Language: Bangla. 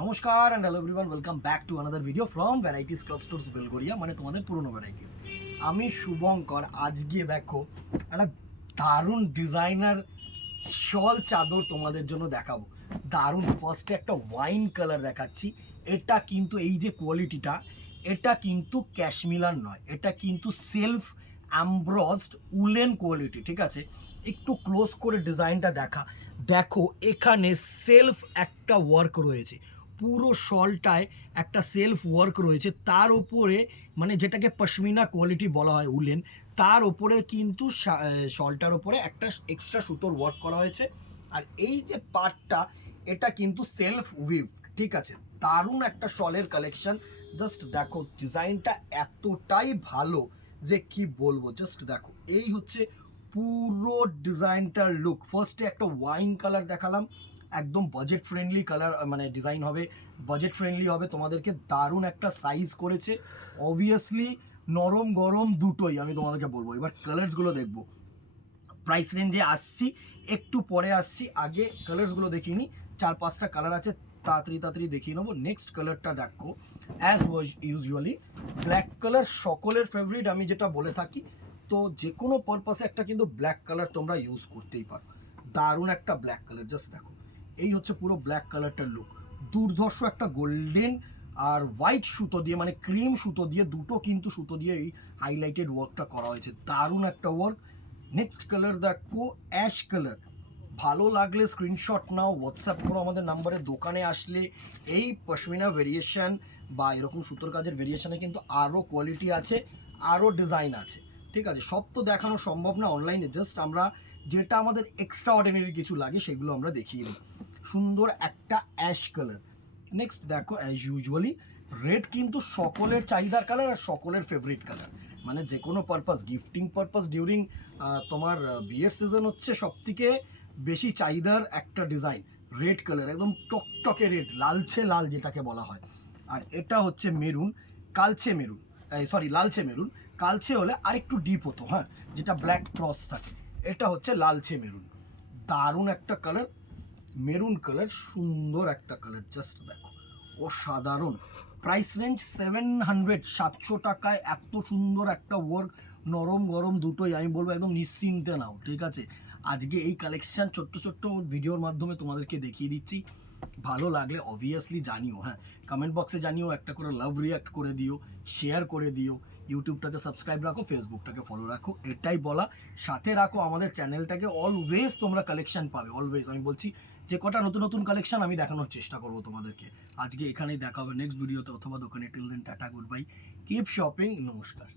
নমস্কার and hello everyone, welcome back to another video from varieties cloth stores Belgharia, মানে তোমাদের পুরনো ভ্যারাইটিস। আমি শুভঙ্কর। আজকে দেখো একটা দারুণ ডিজাইনার শল চাদর তোমাদের জন্য দেখাবো। দারুণ। ফার্স্টে একটা ওয়াইন কালার দেখাচ্ছি। এটা কিন্তু এই যে কোয়ালিটিটা, এটা কিন্তু ক্যাশমিলার নয়, এটা কিন্তু সেলফ অ্যাম্ব্রসড উলেন কোয়ালিটি, ঠিক আছে? একটু ক্লোজ করে ডিজাইনটা দেখো এখানে সেলফ একটা ওয়ার্ক রয়েছে, পুরো শলটায় একটা সেলফ ওয়ার্ক রয়েছে। তার ওপরে মানে যেটাকে পশমিনা কোয়ালিটি বলা হয়, উলেন, তার ওপরে কিন্তু শলটার ওপরে একটা এক্সট্রা সুতোর ওয়ার্ক করা হয়েছে। আর এই যে পার্টটা, এটা কিন্তু সেলফ উইভ, ঠিক আছে? দারুণ একটা শলের কালেকশন। জাস্ট দেখো ডিজাইনটা এতটাই ভালো যে কি বলবো। জাস্ট দেখো, এই হচ্ছে পুরো ডিজাইনটার লুক। ফার্স্টে একটা ওয়াইন কালার দেখালাম, একদম বাজেট ফ্রেন্ডলি কালার, মানে ডিজাইন হবে, বাজেট ফ্রেন্ডলি হবে তোমাদেরকে। দারুণ একটা সাইজ করেছে, অবভিয়াসলি নরম গরম দুটোই আমি তোমাদেরকে বলবো। এবার কালার্সগুলো দেখবো, প্রাইস রেঞ্জে আসছি, একটু পরে আসছি। আগে কালার্সগুলো দেখিনি, 4-5টা কালার আছে, তাড়াতাড়ি দেখিয়ে নেবো। নেক্সট কালারটা দেখো, অ্যাজ ওয়াজ ইউজুয়ালি ব্ল্যাক কালার সকলের ফেভারিট, আমি যেটা বলে থাকি। তো যে কোনো পারপাসে একটা কিন্তু ব্ল্যাক কালার তোমরা ইউজ করতেই পারো। দারুণ একটা ব্ল্যাক কালার, জাস্ট দেখো, এই হচ্ছে পুরো ব্ল্যাক কালারটার লুক। দুর্ধর্ষ একটা গোল্ডেন আর হোয়াইট সুতো দিয়ে, মানে ক্রিম সুতো দিয়ে, দুটো কিন্তু সুতো দিয়ে এই হাইলাইটেড ওয়ার্কটা করা হয়েছে। দারুণ একটা ওয়ার্ক। নেক্সট কালার দেখো, অ্যাশ কালার। ভালো লাগলে স্ক্রিনশট নাও, হোয়াটসঅ্যাপ করো আমাদের নাম্বারে। দোকানে আসলে এই পশমিনা ভেরিয়েশন বা এরকম সুতোর কাজের ভেরিয়েশনে কিন্তু আরও কোয়ালিটি আছে, আরও ডিজাইন আছে, ঠিক আছে? সব তো দেখানো সম্ভব না অনলাইনে, জাস্ট আমরা যেটা আমাদের এক্সট্রা অর্ডিনারি কিছু লাগে সেগুলো আমরা দেখিয়ে দিই। সুন্দর একটা অ্যাশ কালার। নেক্সট দেখো, অ্যাজ ইউজুয়ালি রেড কিন্তু সকলের চাহিদার কালার আর সকলের ফেভারিট কালার, মানে যে কোনো পারপাস, গিফটিং পারপাস ডিউরিং তোমার বিয়ের সিজন হচ্ছে সবথেকে বেশি চাহিদার একটা ডিজাইন। রেড কালার, একদম টকটকে রেড, লালচে লাল যেটাকে বলা হয়। আর এটা হচ্ছে মেরুন, কালচে মেরুন, সরি লালচে মেরুন। কালচে হলে আরেকটু ডিপ হতো, হ্যাঁ, যেটা ব্ল্যাক ক্রস থাকে। এটা হচ্ছে লালচে মেরুন। দারুণ একটা কালার, মেরুন কালার, সুন্দর একটা কালার, জাস্ট দেখো অসাধারণ। প্রাইস রেঞ্জ 700 টাকায় এত সুন্দর একটা ওয়ার্ক, নরম গরম দুটোই। আমি বলবো একদম নিশ্চিন্তে নাও, ঠিক আছে? আজকে এই কালেকশন ছোট্ট ভিডিওর মাধ্যমে তোমাদেরকে দেখিয়ে দিচ্ছি। ভালো লাগলে অবভিয়াসলি জানিও, হ্যাঁ, কমেন্ট বক্সে জানিও, একটা করে লাভ রিয়াক্ট করে দিও, শেয়ার করে দিও। ইউটিউবটাকে সাবস্ক্রাইব রাখো, ফেসবুকটাকে ফলো রাখো, এটাই বলা। সাথে রাখো আমাদের চ্যানেলটাকে, অলওয়েজ তোমরা কালেকশন পাবে, অলওয়েজ। আমি বলছি যে কটা নতুন কালেকশন আমি দেখানোর চেষ্টা করবো তোমাদেরকে। আজকে এখানেই দেখা হবে নেক্সট ভিডিওতে অথবা দোকানে। Till then tata, good bye, keep shopping, নমস্কার।